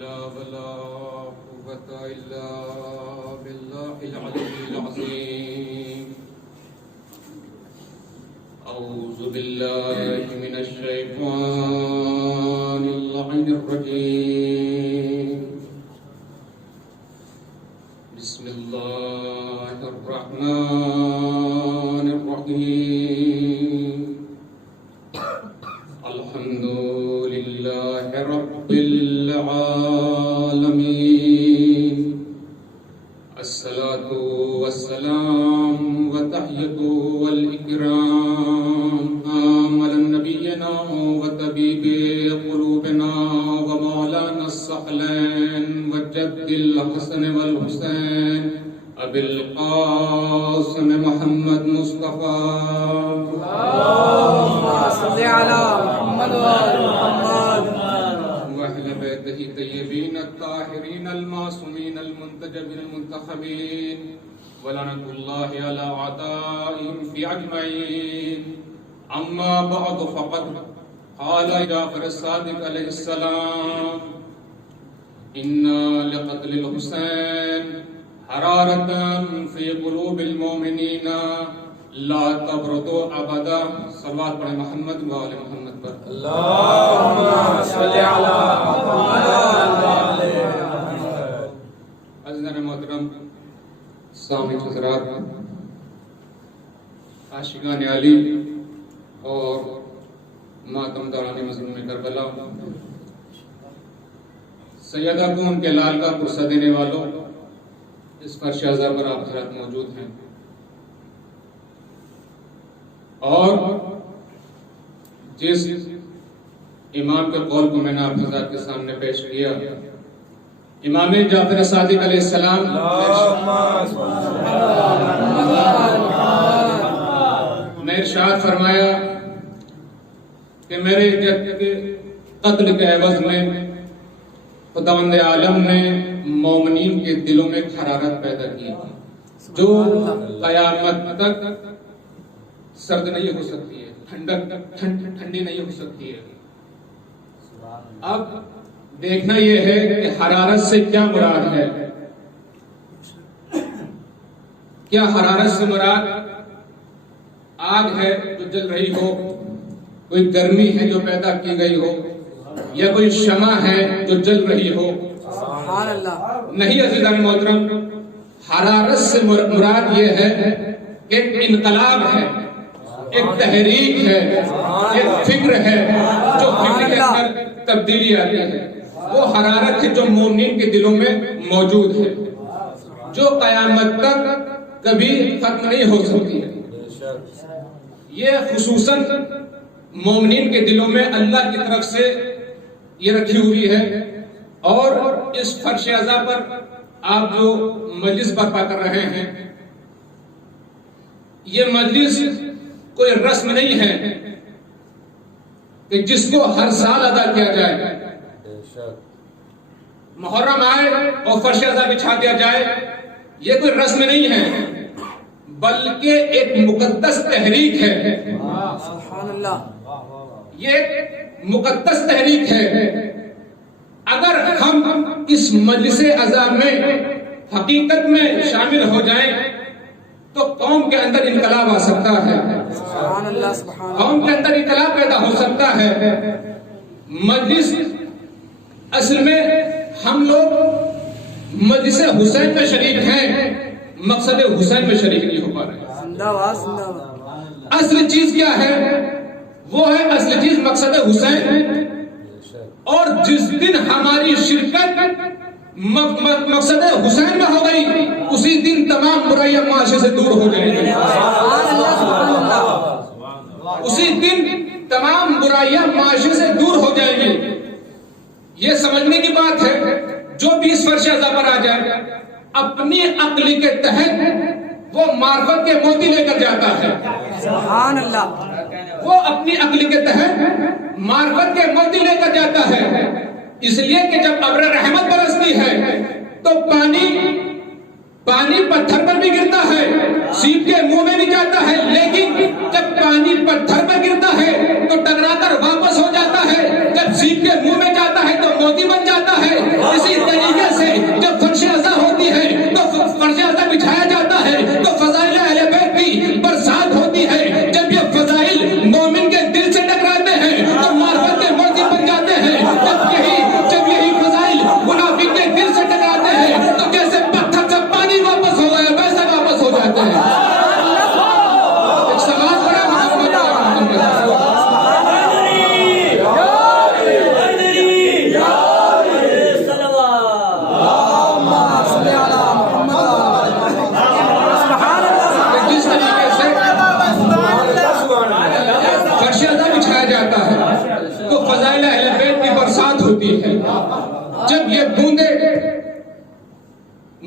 ولا قوة إلا بالله العلي العظيم. أعوذ بالله من الشيطان اللعين الرجيم. بسم الله الرحمن الرحيم. الحمد لله رب العالمين. الصلاة والسلام والتحية والإكرام على نبينا وطبيب قلوبنا ومولانا الثقلين والجد الحسن والحسين أبي القاسم محمد مصطفى. اللهم صل على محمد وآل محمد وأهل بيته الطيبين الطاهرين المعصومين المنتجبين المنتخبين ولعنة الله على أعدائهم في أجمعين. أما بعد فقد قال جعفر الصادق عليه السلام: إن لقتل الحسين حرارة في قلوب المؤمنين لا تبرد أبدا. صلوات پڑھیں محمد و آل محمد پر. اللهم صل على محمد وآل محمد. عزیزان محترم، سامعین حضرات، عاشقان علی اور ماتم دوران مظلوم کربلا، سیدہ کو ان کے لال کا پرسہ دینے والوں، اس فرش اعظم پر آپ حضرات موجود ہیں. اور جس امام کے قول کو میں نے آپ حضرات کے سامنے پیش کیا، امام جعفر صادق علیہ السلام نے ارشاد فرمایا کہ میرے قتل کے عوض میں خداوند عالم نے مومنین کے دلوں میں ایک حرارت پیدا کی جو قیامت تک سرد نہیں ہو سکتی ہے، ٹھنڈی نہیں ہو سکتی ہے. اب دیکھنا یہ ہے کہ حرارت سے کیا مراد ہے. کیا حرارت سے مراد آگ ہے جو جل رہی ہو، کوئی گرمی ہے جو پیدا کی گئی ہو، یا کوئی شمع ہے جو جل رہی ہو؟ سبحان اللہ. نہیں عزیزان محترم، حرارت سے مراد یہ ہے کہ ایک انقلاب ہے، ایک تحریک ہے، ایک فکر ہے جو فکر کے اندر تبدیلی آتی ہے. وہ حرارت ہے جو مومنین کے دلوں میں موجود ہے، جو قیامت تک کبھی ختم نہیں ہو سکتی ہے. یہ خصوصاً مومنین کے دلوں میں اللہ کی طرف سے یہ رکھی ہوئی ہے. اور اس فرش اعظم پر آپ جو مجلس برپا کر رہے ہیں، یہ مجلس کوئی رسم نہیں ہے کہ جس کو ہر سال ادا کیا جائے. محرم آئے اور فرش اعظم بچھا دیا جائے، یہ کوئی رسم نہیں ہے، بلکہ ایک مقدس تحریک ہے. سبحان اللہ. یہ ایک مقدس تحریک ہے. اگر ہم اس مجلس اعظم میں حقیقت میں شامل ہو جائیں تو قوم کے اندر انقلاب آ سکتا ہے، سبحان اللہ. سبحان قوم کے اندر انقلاب پیدا ہو سکتا ہے. مجلس اصل میں ہم لوگ مجلس حسین میں شریک ہیں، مقصد حسین میں شریک نہیں ہو پا رہے. زندہ باد زندہ باد. اصل چیز کیا ہے؟ وہ ہے اصل چیز مقصد حسین. اور جس دن ہماری شرکت مقصد حسین میں ہو گئی، اسی دن تمام برائیاں معاشرے سے دور ہو جائیں گی. اسی دن تمام برائیاں معاشرے سے دور ہو جائیں گی. یہ سمجھنے کی بات ہے، جو بھی اس فرش اعظم پر آ جائے اپنی عقل کے تحت وہ معرفت کے موتی لے کر جاتا ہے. سبحان اللہ. وہ اپنی عقل کے تحت معرفت کے موتی لے کر جاتا ہے. اس لیے کہ جب ابر رحمت برستی ہے تو پانی پتھر پر بھی گرتا ہے، سیپ کے منہ میں بھی جاتا ہے، لیکن جب پانی پتھر پر گرتا ہے تو ٹکرا کر واپس ہو جاتا ہے. جب سیپ کے منہ میں جاتا ہے تو موتی بن جاتا ہے.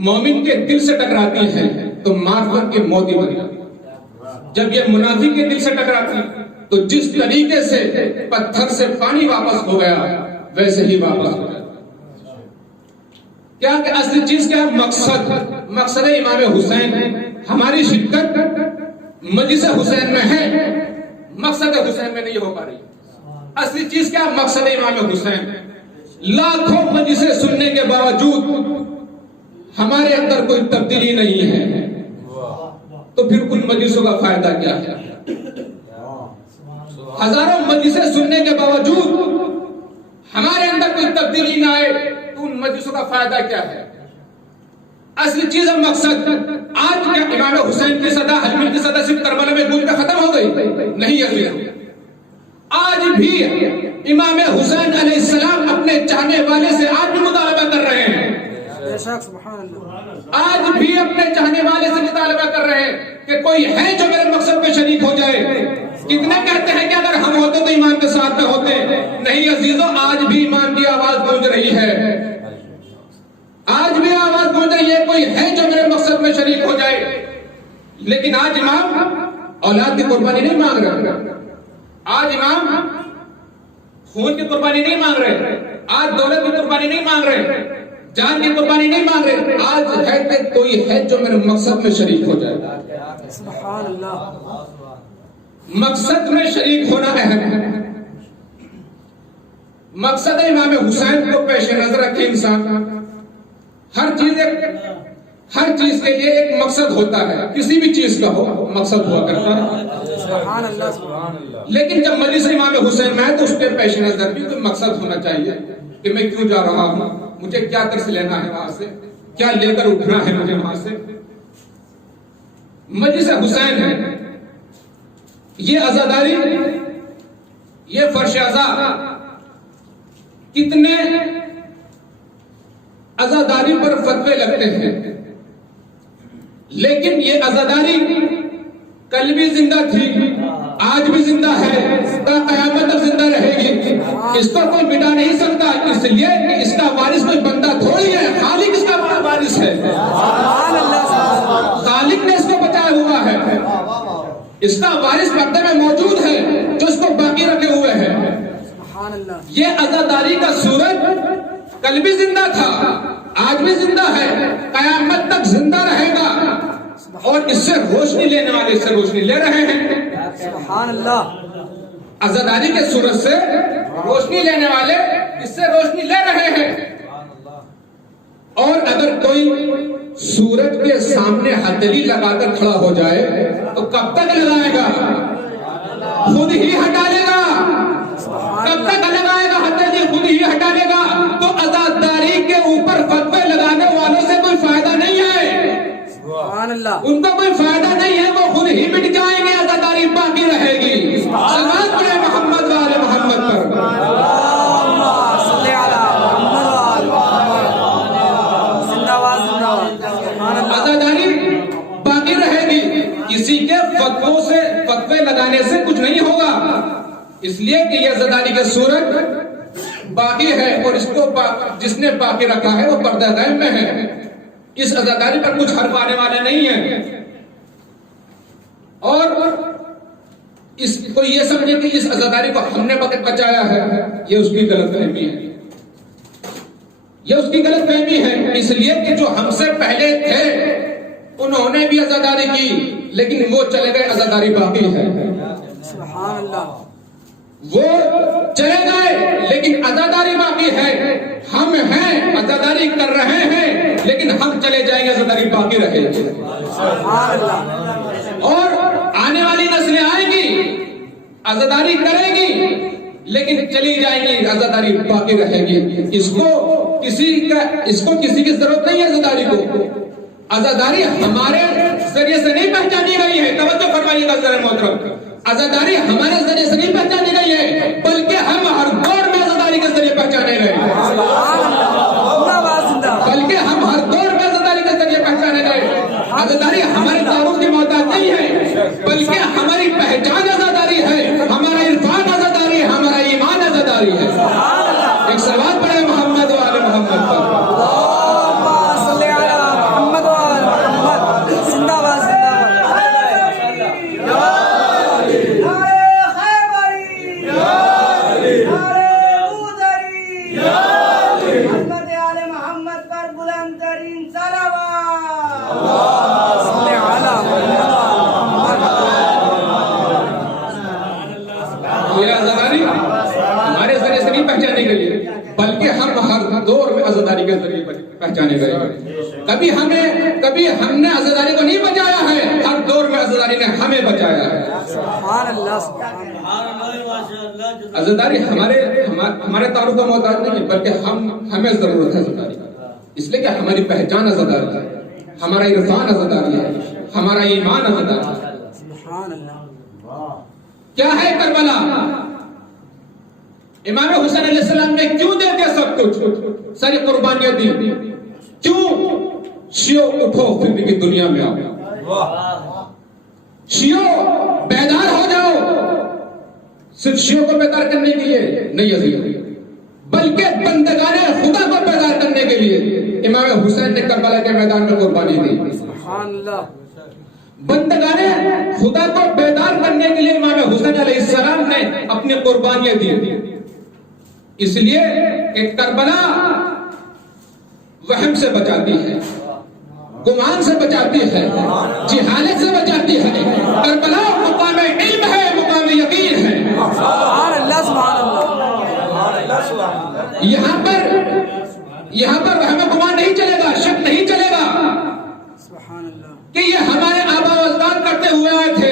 مومن کے دل سے ٹکراتی ہیں تو معرفت کے موتی بن جاتی ہیں. جب یہ منافق کے دل سے ٹکراتی تو جس طریقے سے پتھر سے پانی واپس ہو گیا ویسے ہی واپس ہو جاتا. کیا کہ اصلی چیز کیا ہے؟ مقصد امام حسین. ہماری شرکت مجلس حسین میں ہے، مقصد حسین میں نہیں ہو پا رہی. اصلی چیز کیا؟ مقصد امام حسین. لاکھوں مجلسیں سننے کے باوجود ہمارے اندر کوئی تبدیلی نہیں ہے تو پھر ان مجلسوں کا فائدہ کیا ہے؟ ہزاروں مجلسیں سننے کے باوجود ہمارے اندر کوئی تبدیلی نہ آئے تو ان مجلسوں کا فائدہ کیا ہے؟ اصلی چیز ہے مقصد. آج کیا امام حسین کی صدا، حجمی کی صدا صرف کربلا میں گونج کے ختم ہو گئی؟ نہیں ہے. آج بھی امام حسین علیہ السلام اپنے چاہنے والے سے آج بھی مطالبہ کر رہے ہیں. آج بھی اپنے چاہنے والے سے مطالبہ کر رہے ہیں کہ کوئی ہے جو میرے مقصد میں شریک ہو جائے. کتنے کہتے ہیں کہ اگر ہم ہوتے تو ایمان کے ساتھ میں ہوتے. نہیں عزیزوں، آج بھی ایمان کی آواز گونج رہی ہے. آج بھی آواز گونج رہی ہے، کوئی ہے جو میرے مقصد میں شریک ہو جائے. لیکن آج امام اولاد کی قربانی نہیں مانگ رہے. آج امام خون کی قربانی نہیں مانگ رہے. آج دولت کی قربانی نہیں مانگ رہے، جان کی قربانی نہیں مانگ رہے. آج ہے کہ کوئی ہے جو میرے مقصد میں شریک ہو جائے. سبحان اللہ. مقصد میں شریک ہونا اہم ہے. مقصد امام حسین کو پیش نظر رکھے انسان. ہر چیز کے لیے ایک مقصد ہوتا ہے. کسی بھی چیز کا ہو مقصد ہوا کرتا ہے. سبحان اللہ. سبحان اللہ. لیکن جب مجلس امام حسین میں ہے تو اس کے پیش نظر بھی کوئی مقصد ہونا چاہیے کہ میں کیوں جا رہا ہوں، مجھے کیا درس لینا ہے وہاں سے، کیا لے کر اٹھنا ہے مجھے وہاں سے. مجلس حسین ہے، یہ عزاداری، یہ فرش عزا. کتنے عزاداری پر فتوے لگتے ہیں، لیکن یہ عزاداری کل بھی زندہ تھی، آج بھی زندہ ہے، تا قیامت تک زندہ رہے گی. اس کو کوئی مٹا نہیں سکتا، اس لیے کہ اس کا وارث کوئی بندہ تھوڑی ہے، خالق اس کا وارث ہے. خالق نے اس کو بچایا ہوا ہے. اس کا وارث پردے میں موجود ہے جو اس کو باقی رکھے ہوئے ہے. یہ عزاداری کا سورج کل بھی زندہ تھا، آج بھی زندہ ہے، قیامت تک زندہ رہے گا. اور اس سے روشنی لینے والے اس سے روشنی لے رہے ہیں. سبحان اللہ. عزاداری کے سورج سے روشنی لینے والے اس سے روشنی لے رہے ہیں. اور اگر کوئی سورج کے سامنے ہتھیلی لگا کر کھڑا ہو جائے تو کب تک لگائے گا؟ خود ہی ہٹا لے گا. کب تک لگائے گا ہتھیلی؟ خود ہی ہٹا لے گا. تو عزاداری کے اوپر فتوے لگانے والوں سے کوئی فائدہ نہیں ہے. سبحان اللہ. ان کو کوئی فائدہ نہیں ہے، وہ خود ہی مٹ جائیں گے، عزاداری باقی رہے گی. صلوات پڑھیں محمد و آل محمد پر. عزاداری باقی رہے گی. کسی کے فتوے لگانے سے کچھ نہیں ہوگا، اس لیے کہ یہ عزاداری کا سورج باقی ہے اور اس کو جس نے باقی رکھا ہے وہ پردہ غیب میں ہے. اس عزاداری پر کچھ حرف آنے والا نہیں ہے. اور اس کو یہ سمجھے کہ اس عزاداری کو ہم نے بچایا ہے، یہ اس کی غلط فہمی ہے. یہ اس کی غلط فہمی ہے. اس لیے کہ جو ہم سے پہلے تھے انہوں نے بھی عزاداری کی، لیکن وہ چلے گئے، عزاداری باقی ہے. سبحان اللہ. وہ چلے گئے لیکن عزاداری باقی ہے. ہم ہیں، عزاداری کر رہے ہیں، لیکن ہم چلے جائیں گے، عزاداری باقی رہے گی. سبحان اللہ. اور آنے والی نسلیں آئیں گی، عزاداری کرے گی، لیکن چلی جائیں گی، عزاداری باقی رہے گی. اس کو کسی کی ضرورت نہیں ہے. عزاداری کو، عزاداری ہمارے ذریعے سے نہیں پہچانی گئی ہے. توجہ فرمائیے گا ذرا محترم. عزاداری ہمارے ذریعے سے نہیں پہچانی گئی ہے، بلکہ ہم ہر دور میں عزاداری کے ذریعے پہچانے گئے. بلکہ ہم ہر دور میں عزاداری کے ذریعے پہچانے گئے. عزاداری ہمارے تعارف کی محتاج نہیں ہے، بلکہ ہماری پہچان عزاداری ہے، ہمارا عرفان عزاداری ہے، ہمارا ایمان عزاداری ہے. ایک صلوات پڑھے محمد و آل محمد پر. عزاداری کے ذریعے پہچانے گئے. کبھی ہم نے عزاداری کو نہیں بچایا ہے، ہر دور میں عزاداری نے ہمیں بچایا ہے. سبحان اللہ سبحان اللہ. عزاداری ہمارے تعلق کا محتاج نہیں ہے، بلکہ ہمیں ضرورت ہے عزاداری. اس لیے کہ ہماری پہچان عزاداری ہے، ہمارا عرفان عزاداری ہے، ہمارا ایمان عزاداری ہے. سبحان اللہ. کیا ہے کربلا؟ امام حسین علیہ السلام نے کیوں دے دیا سب کچھ، ساری قربانیاں دی؟ کیوں؟ شیعو اٹھو فکر کی دنیا میں آؤ، شیعو بیدار ہو جاؤ. صرف شیعو کو بیدار کرنے کے لیے نہیں عزیز، بلکہ بندگان خدا کو بیدار کرنے کے لیے امام حسین نے کربلا کے میدان میں قربانی دی. سبحان اللہ. بندگان خدا کو بیدار کرنے کے لیے امام حسین علیہ السلام نے اپنی قربانیاں دی. اس لیے کہ کربلا وہم سے بچاتی ہے، گمان سے بچاتی ہے، جہالت سے بچاتی ہے. کربلا مقام علم ہے، مقام یقین ہے. سبحان اللہ سبحان اللہ. یہاں پر وہم گمان نہیں چلے گا، شک نہیں چلے گا سبحان اللہ. کہ یہ ہمارے آبا و اجداد کرتے ہوئے آئے تھے،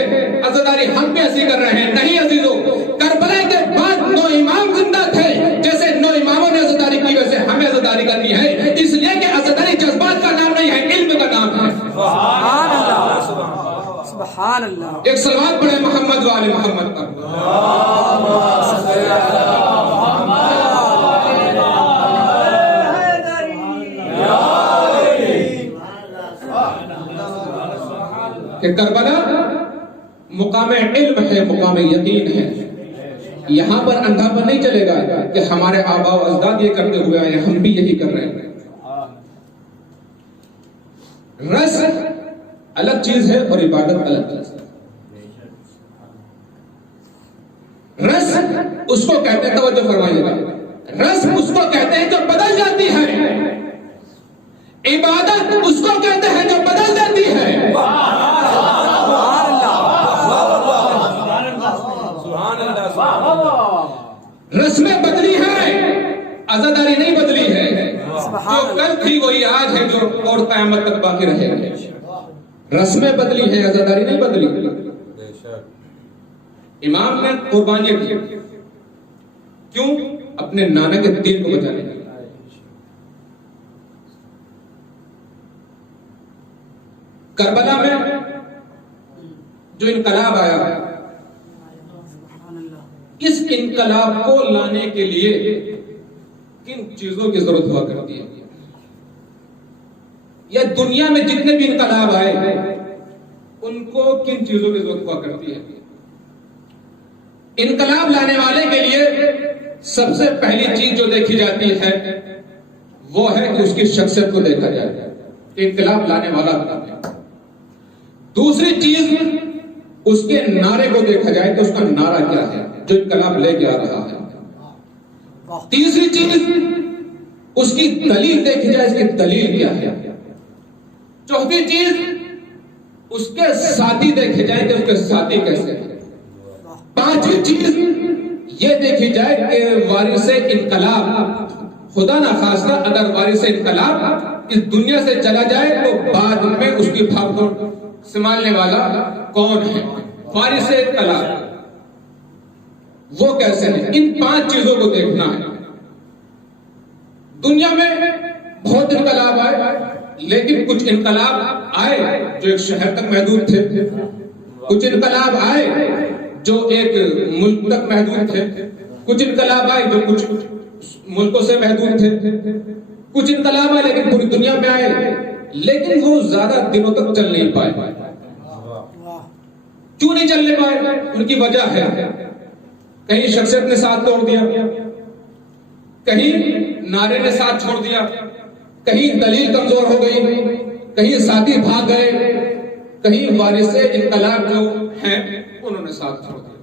عزاداری ہم بھی ایسی کر رہے ہیں. نہیں عزیزو، کربلا کے بعد 9 امام زندہ تھے. جیسے 9 اماموں نے عزاداری کی، ویسے ہمیں عزاداری کرنی ہے. اس لیے کہ عزاداری جذبات کا نام نہیں ہے، علم کا نام ہے. سبحان اللہ سبحان اللہ. ایک صلوات پڑھے محمد و آل محمد پر. کہ کربلا مقام علم ہے، مقام یقین ہے. یہاں پر اندھا پر نہیں چلے گا کہ ہمارے آبا و اجداد یہ کرتے ہوئے آئے، ہم بھی یہی کر رہے ہیں. رسم الگ چیز ہے اور عبادت الگ چیز ہے. رسم اس کو کہتے ہیں، توجہ فرمائیے گا، رسم اس کو کہتے ہیں جو بدل جاتی ہے، عبادت اس کو کہتے ہیں جو بدل جاتی ہے. رسمیں بدلی ہیں، عزاداری نہیں بدلی ہے. جو کل تھی وہی آج ہے، جو اور قیامت تک باقی رہے گا. رسمیں بدلی ہیں، عزاداری نہیں بدلی. امام نے قربانیاں کی، کیوں؟ اپنے نانا کے دین کو بچانے کے لیے. کربلا میں جو انقلاب آیا، اس انقلاب کو لانے کے لیے کن چیزوں کی ضرورت ہوا کرتی ہے؟ یا دنیا میں جتنے بھی انقلاب آئے ان کو کن چیزوں کی ضرورت ہوا کرتی ہے؟ انقلاب لانے والے کے لیے سب سے پہلی چیز جو دیکھی جاتی ہے وہ ہے کہ اس کی شخصیت کو دیکھا جائے کہ انقلاب لانے والا کون ہے. دوسری چیز اس کے نعرے کو دیکھا جائے کہ اس کا نعرہ کیا ہے جو انقلاب لے کے آ رہا ہے. تیسری چیز اس کی دلیل دیکھی جائے، اس کی دلیل کیا ہے. چوتھی چیز اس کے ساتھی دیکھے جائے کہ اس کے ساتھی کیسے ہیں. پانچویں چیز یہ دیکھی جائے کہ وارث انقلاب، خدا نہ خواستہ اگر وارث انقلاب اس دنیا سے چلا جائے تو بعد میں اس کی بھاگ دوڑ سنبھالنے والا کون ہے. وارث انقلاب وہ کیسے ہیں، ان 5 چیزوں کو دیکھنا ہے. دنیا میں بہت انقلاب آئے، لیکن کچھ انقلاب آئے جو ایک شہر تک محدود تھے، کچھ انقلاب آئے جو ایک ملک تک محدود تھے، کچھ انقلاب آئے جو کچھ ملکوں سے محدود تھے، کچھ انقلاب آئے لیکن پوری دنیا میں آئے، لیکن وہ زیادہ دنوں تک چل نہیں پائے. کیوں نہیں چلنے پائے؟ ان کی وجہ ہے کہیں شخصیت نے ساتھ توڑ دیا، کہیں نعرے نے ساتھ چھوڑ دیا، کہیں دلیل کمزور ہو گئی، کہیں ساتھی بھاگ گئے، کہیں وارث انقلاب جو ہیں انہوں نے ساتھ چھوڑ دیا.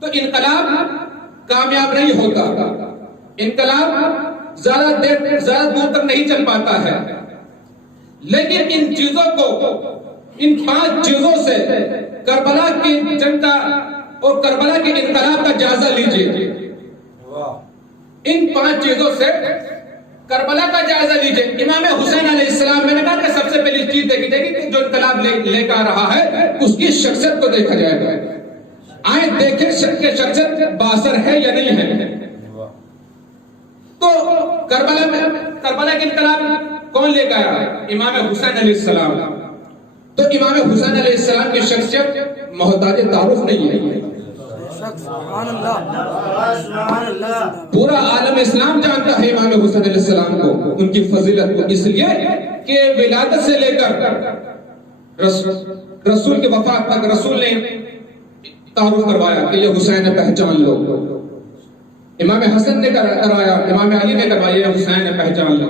تو انقلاب کامیاب نہیں ہوتا، انقلاب زیادہ دور تک نہیں چل پاتا ہے. لیکن ان چیزوں کو، ان 5 چیزوں سے کربلا کی جنگ کا اور کربلا کے انقلاب کا جائزہ لیجیے. ان 5 چیزوں سے کربلا کا جائزہ لیجئے. امام حسین علیہ السلام، میں نے کہا کہ سب سے پہلی چیز دیکھی جائے گی کہ جو انقلاب لے کر آ رہا ہے اس کی شخصیت کو دیکھا جائے گا. آئیں دیکھیں کہ شخصیت باثر ہے یا نہیں ہے. تو کربلا کے انقلاب کون لے کر آیا؟ امام حسین علیہ السلام. تو امام حسین علیہ السلام کی شخصیت محتاج تعارف نہیں ہے. سبحان اللہ، سبحان اللہ. پورا عالم اسلام جانتا ہے امام حسین علیہ السلام کو، ان کی فضیلت کو، اس لیے کہ ولادت سے لے کر رسول کی وفات تک رسول نے تعارف کروایا کہ یہ حسین ہے، پہچان لو. امام حسن نے کرایا، امام علی نے کروایا، یہ حسین ہے، پہچان لو.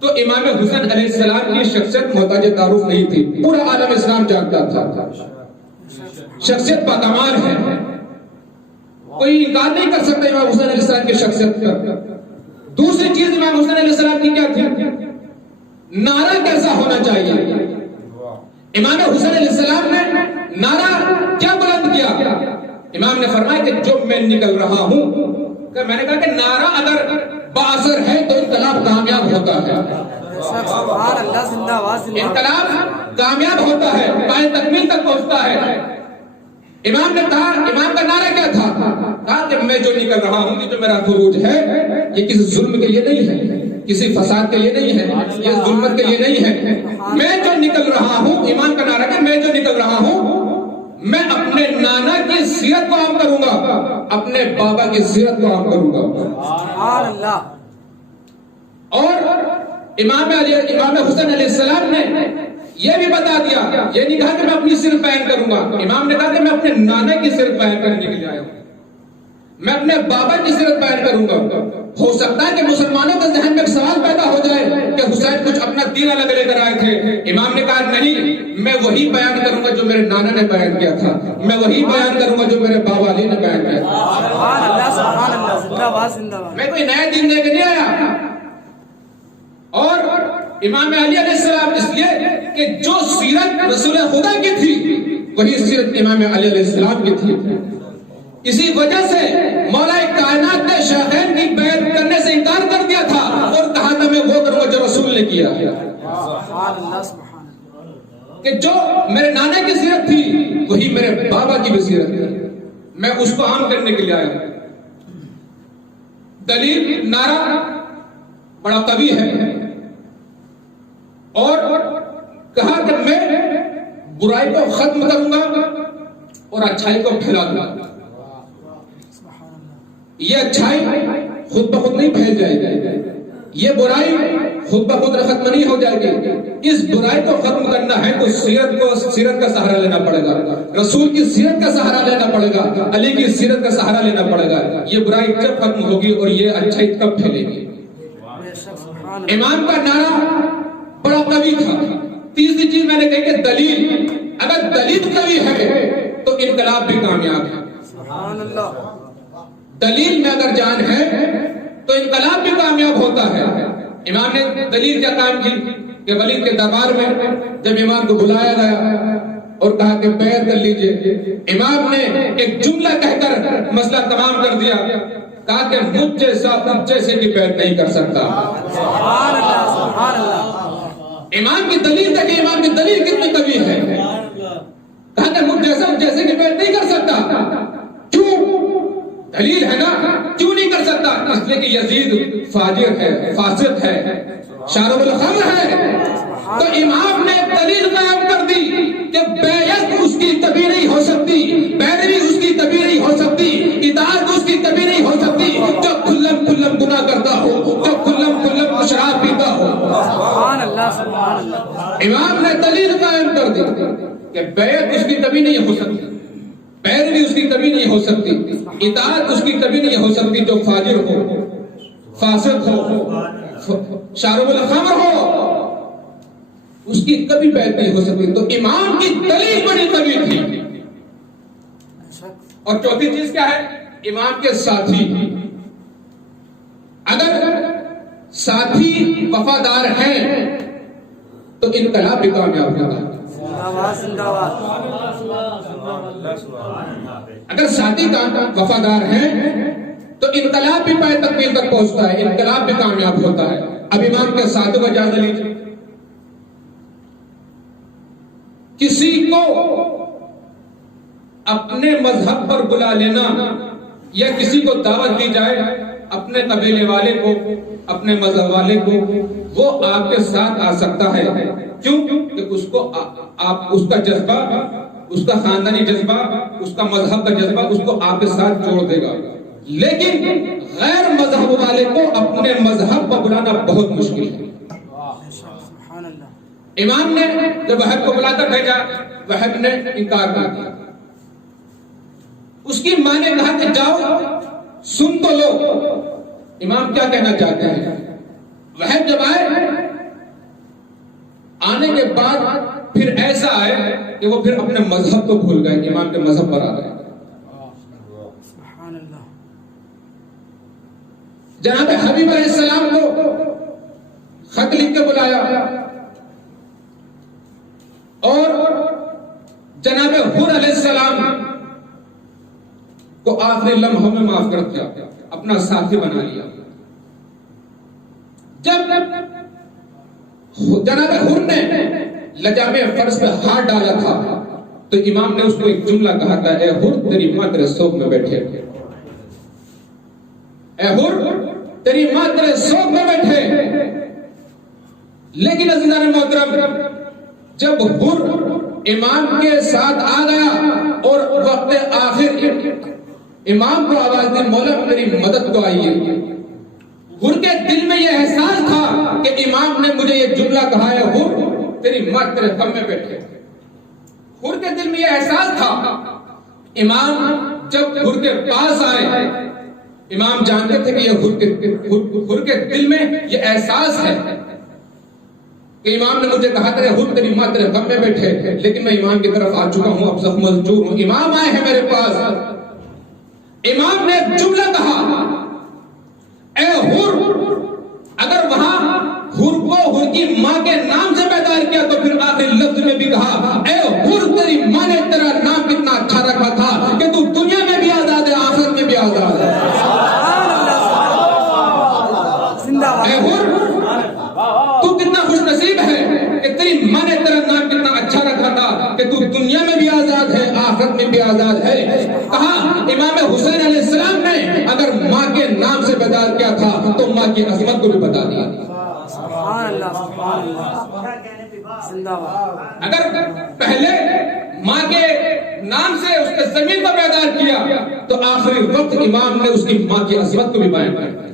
تو امام حسین علیہ السلام کی شخصیت محتاج تعارف نہیں تھی، پورا عالم اسلام جانتا تھا. شخصیت باکمال ہے، کوئی انکار نہیں کر سکتا امام حسین علیہ السلام کی شخصیت کا. دوسری چیز امام حسین علیہ السلام کی کیا تھی؟ نعرہ کیسا ہونا چاہیے. امام حسین علیہ السلام نے نعرہ کیا بلند کیا؟ امام نے فرمایا کہ جو میں نکل رہا ہوں، کہ میں نے کہا کہ نعرہ اگر باثر ہے تو انقلاب کامیاب ہوتا ہے. سبحان اللہ، زندہ باد. انقلاب کامیاب ہوتا ہے، پائے تکمیل تک پہنچتا ہے. امام نے کہا، امام کا نعرہ کیا تھا؟ کہا کہ میں جو نکل رہا ہوں، جو میرا خروج ہے، یہ کسی ظلم کے لیے نہیں ہے، کسی فساد کے لیے نہیں ہے، یہ ظلمت کے لیے نہیں ہے. میں جو نکل رہا ہوں، امام کا نعرہ کہ میں جو نکل رہا ہوں، میں اپنے نانا کی سیرت کو عام کروں گا، اپنے بابا کی سیرت کو عام کروں گا. سبحان اللہ. اور امام حسین علیہ السلام نے یہ بھی بتا دیا، یہ نہیں کہا کہ میں اپنی سیرت بیان کروں گا. امام نے کہا کہ میں اپنے نانا کی سیرت بیان کرنے کے لیے آیا ہوں، میں اپنے بابا کی سیرت بیان کروں گا. ہو سکتا ہے کہ مسلمانوں کے ذہن میں ایک سوال پیدا ہو جائے کہ حسین کچھ اپنا دین الگ لے کر آئے تھے. امام نے کہا نہیں، میں وہی بیان کروں گا جو میرے نانا نے بیان کیا تھا، میں وہی بیان کروں گا جو میرے بابا علی نے بیان کیا تھا. سبحان اللہ، سبحان اللہ، زندہ باد، زندہ باد. میں کوئی نیا دین لے کے نہیں آیا. اور امام علی علیہ السلام، اس لیے کہ جو سیرت رسول خدا کی تھی وہی سیرت امام علی علیہ السلام کی تھی. اسی وجہ سے مولا کائنات نے شیخین کی بیعت کرنے سے انکار کر دیا تھا اور کہا تھا میں وہ کروں گا جو رسول نے کیا. سبحان اللہ، سبحان اللہ. کہ جو میرے نانا کی سیرت تھی وہی میرے بابا کی بھی سیرت تھی، میں اس کو عام کرنے کے لیے آیا. دلیل نعرہ بڑا قوی ہے، اور کہا کہ میں برائی کو ختم کروں گا اور اچھائی کو پھیلا دوں گا. یہ اچھائی خود بخود نہیں پھیل جائے گی، یہ برائی خود بخود ختم نہیں ہو جائے گی. اس برائی کو ختم کرنا ہے تو سیرت کا سہارا لینا پڑے گا، رسول کی سیرت کا سہارا لینا پڑے گا، علی کی سیرت کا سہارا لینا پڑے گا. یہ برائی جب ختم ہوگی اور یہ اچھائی کب پھیلے گی. امام کا نعرہ بڑا قوی تھا. تیسری چیز میں نے کہی کہ دلیل، اگر دلیل قوی ہے تو انقلاب بھی کامیاب ہے. سبحان اللہ. دلیل میں اگر جان ہے تو انقلاب بھی کامیاب ہوتا ہے. امام نے دلیل کیا کام کی کہ ولید کے دربار میں جب امام کو بلایا گیا اور کہا کہ بیعت کر لیجئے، امام نے ایک جملہ کہہ کر مسئلہ تمام کر دیا. کہا کہ مجھ جیسے کی بیعت نہیں کر سکتا. سبحان اللہ، سبحان اللہ. امام کی دلیل تک، امام کی دلیل کتنی قوی ہے. کہا کہ مجھ جیسے کی بیعت نہیں کر سکتا. کیوں؟ دلیل ہے نا، کیوں نہیں کر سکتا؟ اس لیے کہ یزید فاجر ہے، فاسق ہے، شارب الخمر ہے. تو امام نے دلیل قائم کر دی کہ بیعت اس کی کبھی نہیں ہو سکتی، پیروی اس کی کبھی نہیں ہو سکتی، اطاعت اس کی کبھی نہیں ہو سکتی جو کھلم گناہ کرتا ہو، جو کھلم شراب پیتا ہو. سبحان اللہ، سبحان اللہ. امام نے دلیل قائم کر دی کہ بیعت اس کی کبھی نہیں ہو سکتی، پیروی اس کی کبھی نہیں ہو سکتی، اطاعت اس کی کبھی نہیں ہو سکتی جو فاجر ہو، فاسق ہو، شارب الخمر ہو، اس کی کبھی بیعت نہیں ہو سکتی. تو امام کی دلیل بڑی قوی تھی. اور چوتھی چیز کیا ہے؟ امام کے ساتھی. اگر ساتھی وفادار ہیں تو انقلاب بھی کامیاب ہوتا ہے. اگر ساتھی وفادار ہیں تو انقلاب بھی پائے تکمیل تک پہنچتا ہے، انقلاب بھی کامیاب ہوتا ہے۔ اب امام کے ساتھوں کا جائزہ لیجیے، کسی کو اپنے مذہب پر بلا لینا یا کسی کو دعوت دی جائے اپنے قبیلے والے کو، اپنے مذہب والے کو، وہ آپ کے ساتھ آ سکتا ہے۔ کیوں کہ اس کو آپ اس کا جذبہ، اس کا خاندانی جذبہ، اس کا مذہب کا جذبہ اس کو آپ کے ساتھ جوڑ دے گا۔ لیکن غیر مذہب والے کو اپنے مذہب پر بلانا بہت مشکل ہے۔ امام نے جب وحب کو بلا کر بھیجا، وحب نے انکار کر دیا۔ اس کی ماں نے کہا کہ جاؤ سن تو لو امام کیا کہنا چاہتے ہیں۔ وحب جب آنے کے بعد پھر ایسا آئے کہ وہ پھر اپنے مذہب کو بھول گئے، امام کے مذہب پر آ گئے۔ جناب حبیب علیہ السلام کو خط لکھ کے بلایا اور جناب حر علیہ السلام کو آخری لمحوں میں معاف کر دیا، اپنا ساتھی بنا لیا۔ جب جناب حر نے لجام فرض پہ ہاتھ ڈالا تھا تو امام نے اس کو ایک جملہ کہا تھا، اے حر تیری ماں تیرے سوگ میں بیٹھے، اے حر تیری ماں تیرے سوگ میں بیٹھے۔ لیکن عزیزان محترم، جب حر امام کے ساتھ آ گیا اور وقت آخر امام کو آواز دی، مولا میری مدد کو آئیے۔ حر کے دل میں یہ احساس تھا کہ امام نے مجھے یہ جملہ کہا ہے، حر تیری ماں تیرے غم میں بیٹھے۔ حر کے دل میں یہ احساس تھا۔ امام جب حر کے پاس آئے، امام جانتے تھے کہ یہ حر کے دل میں یہ احساس ہے کہ امام نے مجھے کہا تھا حر تیری ماں تیرے غم میں بیٹھے، لیکن میں امام کی طرف آ چکا ہوں، اب زخم مزجور ہوں، امام آئے ہیں میرے پاس۔ امام نے جملہ کہا، اے حر، اگر وہاں حر کو حر کی ماں کے نام سے بیدار کیا تو پھر آخری لفظ میں بھی کہا، اے حر تیری ماں نے تیرا نام کتنا اچھا رکھا تھا کہ تو دنیا میں بھی آزاد ہے، آخرت میں بھی آزاد ہے۔ اے حر، تو کتنا خوش نصیب ہے کہ تیری ماں نے تیرا نام کتنا اچھا رکھا تھا کہ تو دنیا میں بھی آزاد ہے، آخرت میں بھی آزاد ہے۔ کہا امام حسین علیہ السلام نے اگر ماں کے نام سے بیدار کیا تھا تو ماں کی عظمت کو بھی بتا دیا۔ اگر پہلے ماں کے نام سے اس کے زمین کو بیدار کیا تو آخری وقت امام نے اس کی ماں کی عظمت کو بھی بیان کر دیا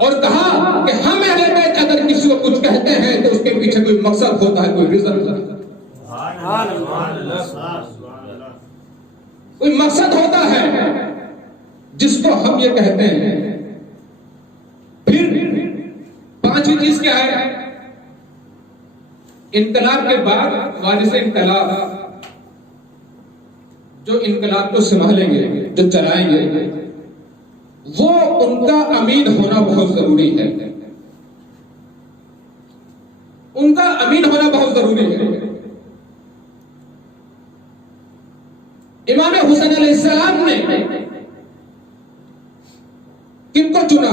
اور کہا کہ ہم اہل بیت اگر کسی کو کچھ کہتے ہیں تو اس کے پیچھے کوئی مقصد ہوتا ہے، کوئی ریزن ہوتا ہے، کوئی مقصد ہوتا ہے جس کو ہم یہ کہتے ہیں۔ پھر پانچویں چیز کیا ہے؟ انقلاب کے بعد وارث انقلاب جو انقلاب کو سنبھالیں گے، جو چلائیں گے، وہ ان کا امین ہونا بہت ضروری ہے، ان کا امین ہونا بہت ضروری ہے۔ امام حسین علیہ السلام نے کن کو چنا؟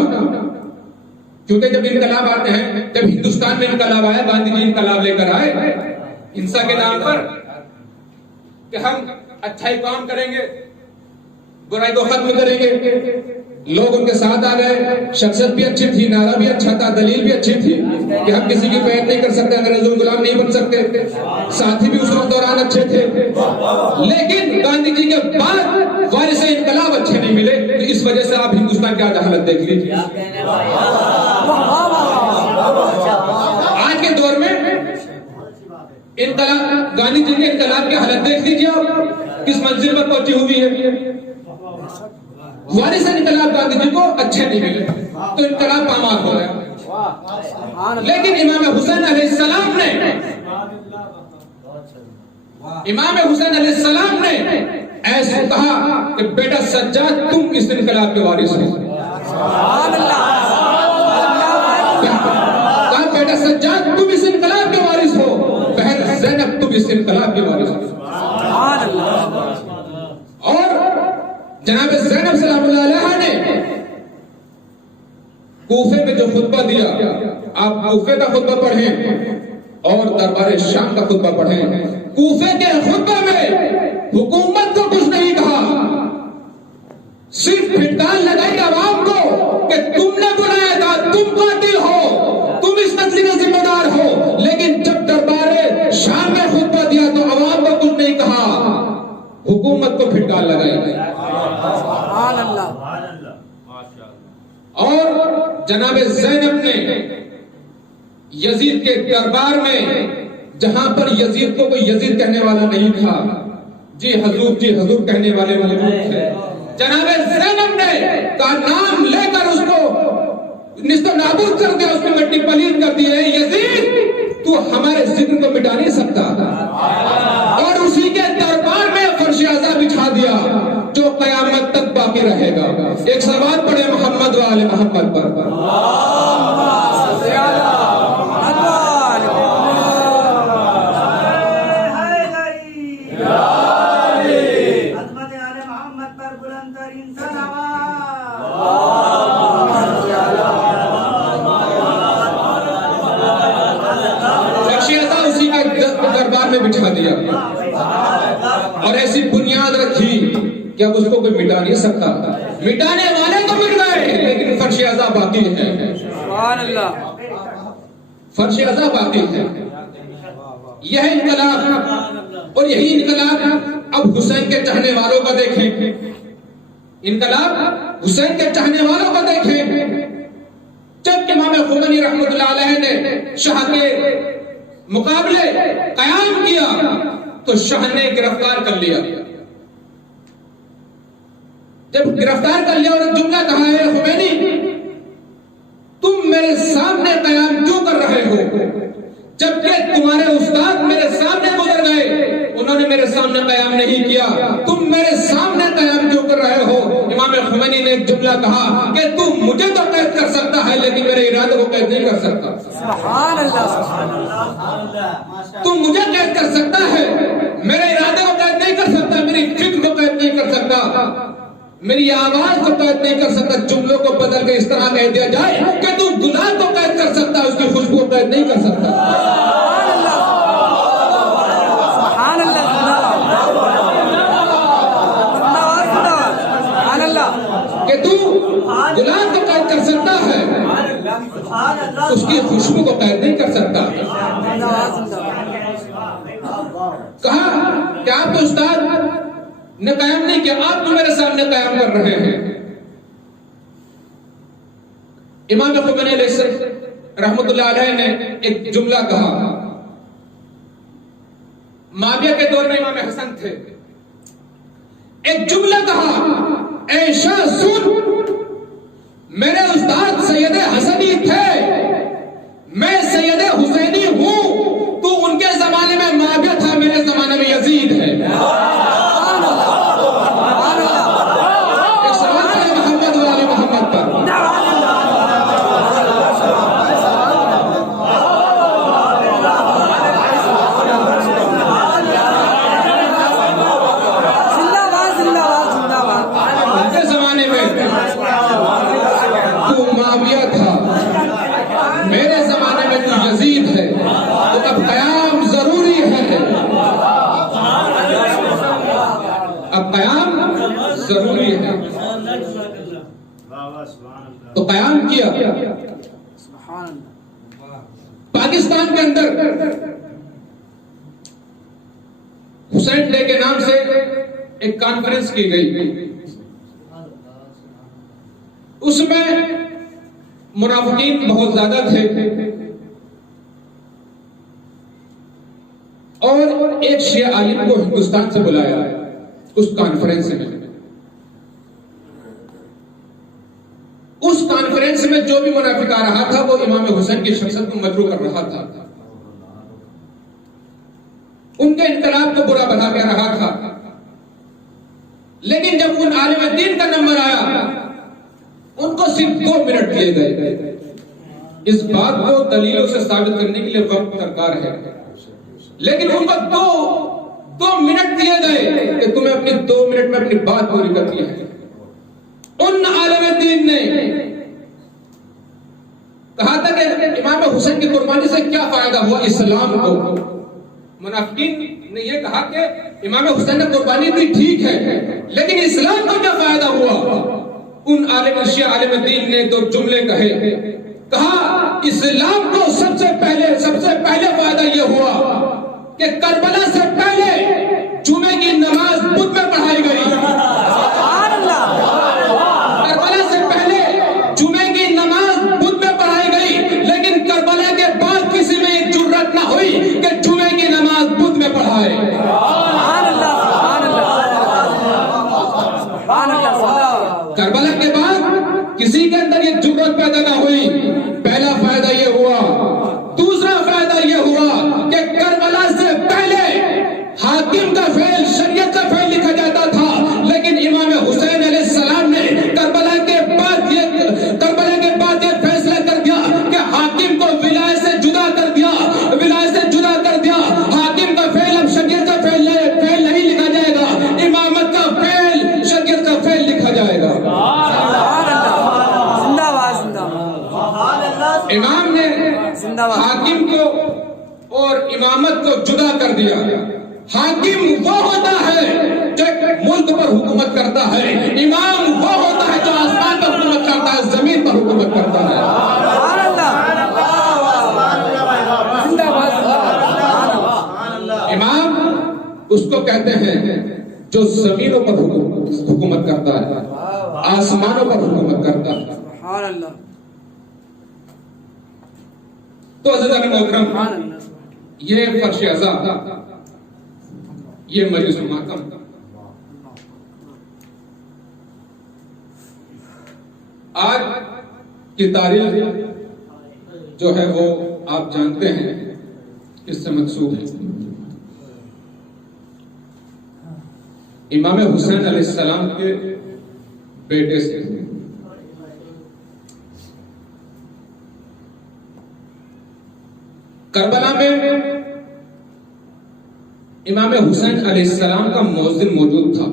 کیونکہ جب انقلاب آتے ہیں، جب ہندوستان میں انقلاب آیا، گاندھی جی انقلاب لے کر آئے ہنسا کے نام پر کہ ہم اچھائی کام کریں گے، برائی کو ختم کریں گے۔ لوگ ان کے ساتھ آ گئے، شخصیت بھی اچھی تھی، نعرہ بھی اچھا تھا، دلیل بھی اچھی تھی کہ ہم کسی کی بیعت نہیں کر سکتے، انگریزوں کے غلام نہیں بن سکتے، ساتھی بھی اس وقت دوران اچھے تھے۔ لیکن گاندھی جی کے بعد وارث انقلاب اچھے نہیں ملے، تو اس وجہ سے آپ ہندوستان کی آج حالت دیکھ لیجیے۔ آج کے دور میں انقلاب، گاندھی جی کے انقلاب کی حالت دیکھ لیجیے آپ کس منزل پر پہنچی ہوئی ہے۔ وارث انقلاب گاندھی جی کو اچھے نہیں ملے تو انقلاب پامال ہو گیا۔ لیکن امام حسین علیہ السلام نے، امام حسین علیہ السلام نے ایسے کہا کہ بیٹا سجاد تم اس انقلاب کے وارث ہو۔ کہا بیٹا سجاد تم اس انقلاب کے وارث ہو، بہن زینب تم اس انقلاب کے وارث ہو۔ اور جناب زینب سلام اللہ علیہ نے کوفے میں جو خطبہ دیا، آپ کوفے کا خطبہ پڑھیں اور دربار شام کا خطبہ پڑھیں، کوفے کے خطبہ میں حکومت کو کچھ نہیں کہا، صرف پھٹکار لگائی عوام کو کہ تم نے بلایا تھا، تم قاتل ہو، تم اس قتل کے ذمہ دار ہو، لیکن جب دربار شام میں خطبہ دیا تو عوام کو کچھ نہیں کہا، حکومت کو پھٹکار لگائی۔ سبحان اللہ۔ اور جناب زینب نے یزید کے دربار میں، جہاں پر یزید کو کوئی یزید کہنے والا نہیں تھا، جی حضور کہنے والے موجود تھے، جناب زینب نے کا نام لے کر اس کو نست و نابود کر دیا، اس کی مٹی پلید کر دی ہے، یزید تو ہمارے ذکر کو مٹا نہیں سکتا، اور اسی کے دربار میں فرش اعظم بچھا دیا جو قیامت تک باقی رہے گا۔ ایک صلوات پڑھے محمد و آل محمد پر۔ دربار میں بٹھا دیا اور ایسی بنیاد رکھی کہ اب اس کو کوئی مٹا نہیں سکتا، مٹانے والے تو مٹ گئے لیکن فرش اعظم باقی ہے۔ سبحان اللہ۔ فرش اعظم باقی ہے۔ یہ انقلاب، اور یہی انقلاب اب حسین کے چاہنے والوں کا دیکھیں، انقلاب حسین کے چاہنے والوں کا دیکھیں۔ جب امام خمینی رحمۃ اللہ علیہ نے شاہ کے مقابلے قیام کیا تو شاہ نے گرفتار کر لیا۔ جب گرفتار کر لیا اور جملہ کہا ہے، خمینی تم میرے سامنے قیام کیوں کر رہے ہو جبکہ تمہارے استاد میرے سامنے گزر گئے، انہوں نے میرے سامنے قیام نہیں کیا، تم میرے سامنے قیام کیوں کر رہے ہو؟ امام خمینی نے ایک جملہ کہا کہ تم مجھے تو قید کر سکتا ہے لیکن میرے ارادے کو قید نہیں کر سکتا۔ سبحان اللہ۔ سبحان اللہ۔ تم مجھے قید کر سکتا ہے، میرے ارادے کو قید نہیں کر سکتا، میری فکر کو قید نہیں کر سکتا، میری آواز کو قید نہیں کر سکتا۔ جملوں کو بدل کے اس طرح کہہ دیا جائے کہ تم گلاب کو قید کر سکتا ہے، اس کی خوشبو کو قید نہیں کر سکتا۔ سبحان اللہ۔ سبحان اللہ۔ کہ تو گلاب کو قید کر سکتا ہے، اس کی خوشبو کو قید نہیں کر سکتا۔ کہا کہ آپ تو استاد نے قیام نہیں کیا، آپ تو میرے سامنے قیام کر رہے ہیں۔ امام خمینی علیہ السلام رحمۃ اللہ علیہ نے ایک جملہ کہا، معاویہ کے دور میں امام حسن تھے، ایک جملہ کہا، اے شاہ سن، میرے استاد سید حسنی تھے، میں سید حسینی ہوں، تو ان کے زمانے میں معاویہ تھا، میرے زمانے میں یزید ہے۔ ضروری ہے تو قیام کیا۔ پاکستان کے اندر حسین ڈے کے نام سے ایک کانفرنس کی گئی، اس میں منافقین بہت زیادہ تھے اور ایک شیعہ عالم کو ہندوستان سے بلایا اس کانفرنس میں۔ اس کانفرنس میں جو بھی منافق آ رہا تھا وہ امام حسین کی شخصیت کو مدعو کر رہا تھا، ان کے انقلاب کو برا بھلا کہہ رہا تھا، لیکن جب ان عالم دین کا نمبر آیا ان کو صرف 2 منٹ دیے گئے۔ اس بات کو دلیلوں سے ثابت کرنے کے لیے وقت درکار ہے، لیکن ان کو دو منٹ دیے گئے کہ تمہیں اپنے 2 منٹ میں اپنی بات پوری کرنی ہے۔ ان عالم دین نے کہا تھا کہ امام حسین کی قربانی سے کیا فائدہ ہوا اسلام کو. منافقین نے یہ کہا کہ امام حسین نے قربانی دی ٹھیک ہے لیکن اسلام کو کیا فائدہ ہوا. ان عالم دین نے دو جملے کہا اسلام کو سب سے پہلے فائدہ یہ ہوا کہ کربلا سے پہلے جمعے کی نماز بدھ میں پڑھائی گئی. کربلا سے پہلے جمعے کی نماز بدھ میں پڑھائی گئی لیکن کربلا کے بعد کسی میں جرأت نہ ہوئی کہ جمعے کی نماز بدھ میں پڑھائے. کربلا کے بعد کسی کے اندر یہ جرأت پیدا نہ ہوئی. پہلا فائدہ یہ ہوا. دوسرا فائدہ یہ ہوا کہ کربلا سے پہلے حاکم کا فعل شریعت کا فعل لکھا جاتا تھا لیکن امام حسین علیہ السلام نے کربلا کے بعد یہ فیصلہ کر دیا کہ حاکم کو ولایت سے جدا کر دیا. حاکم کا فعل اب شریعت کا فعل نہیں لکھا جائے گا. امامت کا فعل شریعت کا فعل لکھا جائے گا. امام نے حاکم کو اور امامت کو جدا کر دیا. حاکم وہ ہوتا ہے جو ملک پر حکومت کرتا ہے. امام وہ ہوتا ہے جو آسمان پر حکومت کرتا ہے, زمین پر حکومت کرتا ہے. امام اس کو کہتے ہیں جو زمینوں پر حکومت کرتا ہے, آسمانوں پر حکومت کرتا ہے. تو عزیزان محترم, یہ فرش ازا, یہ مجلس ماتم, آج کی تاریخ جو ہے وہ آپ جانتے ہیں اس سے منسوب ہے. امام حسین علیہ السلام کے بیٹے سے. کربلا میں امام حسین علیہ السلام کا مؤذن موجود تھا,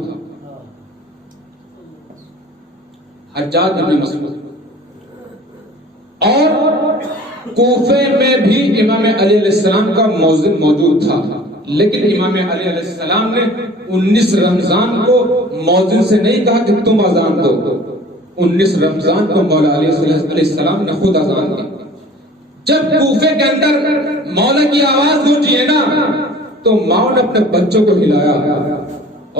حجاج بن مسعود, اور کوفے میں بھی امام علی علیہ السلام کا مؤذن موجود تھا لیکن امام علی علیہ السلام نے 19 رمضان کو مؤذن سے نہیں کہا کہ تم اذان دو. 19 رمضان کو مولا علی علیہ السلام نے خود اذان دی. جب کوفے کے اندر مولا کی آواز گونجی ہے نا تو ماں نے اپنے بچوں کو ہلایا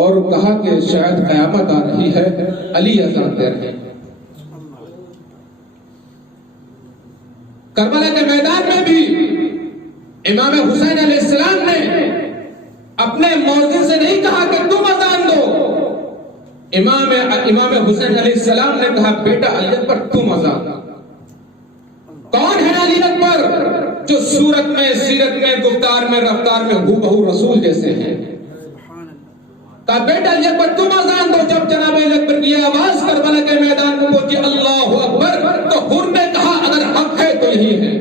اور کہا کہ شاید قیامت آ رہی ہے, علی اذان دے رہے ہیں. کربلا کے میدان میں بھی امام حسین علیہ السلام نے اپنے مؤذن سے نہیں کہا کہ تم اذان دو. امام حسین علیہ السلام نے کہا بیٹا علی اکبر تم اذان دو. کون ہے علی اکبر جو صورت میں, سیرت میں, گفتار میں, رفتار میں ہو بہو رسول جیسے ہیں. کہا بیٹا علی اکبر تم اذان دو. جب جناب علی اکبر کی آواز کربلا کے میدان میں پہنچی اللہ اکبر تو حر نے کہا اگر حق ہے تو یہی ہے.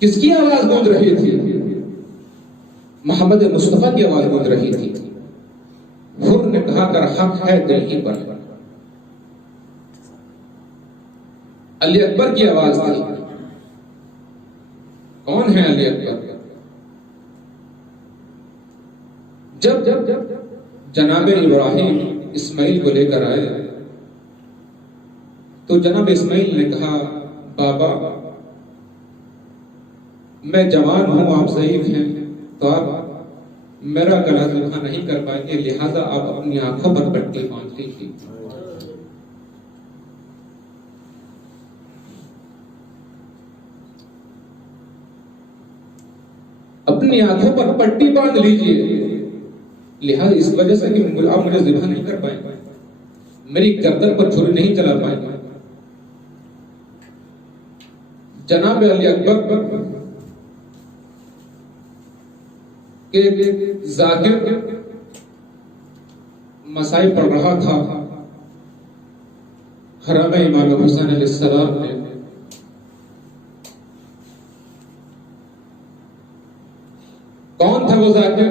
کس کی آواز گونج رہی تھی؟ محمد مصطفیٰ کی آواز گونج رہی تھی. حر نے کہا اگر حق ہے تو یہی پر. علی اکبر کی آواز تھی. کون ہے علی اکبر؟ جب جناب ابراہیم اسماعیل کو لے کر آئے تو جناب اسماعیل نے کہا بابا میں جوان ہوں, آپ ضعیف ہیں, تو آپ میرا گلا ذبح نہیں کر پائیں گے, لہذا آپ اپنی آنکھوں پر پٹی باندھ لیجیے. اپنی آنکھوں پر پٹی باندھ لیجیے, لہذا اس وجہ سے کہ آپ مجھے ذبح نہیں کر پائیں, میری گردن پر چھری نہیں چلا پائیں. جناب علی اکبر کے ذاکر مسائل پڑھ رہا تھا. حرم امام حسین علیہ السلام نے کون تھا وہ ذاکر؟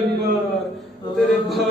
اکبر تیرے بھائی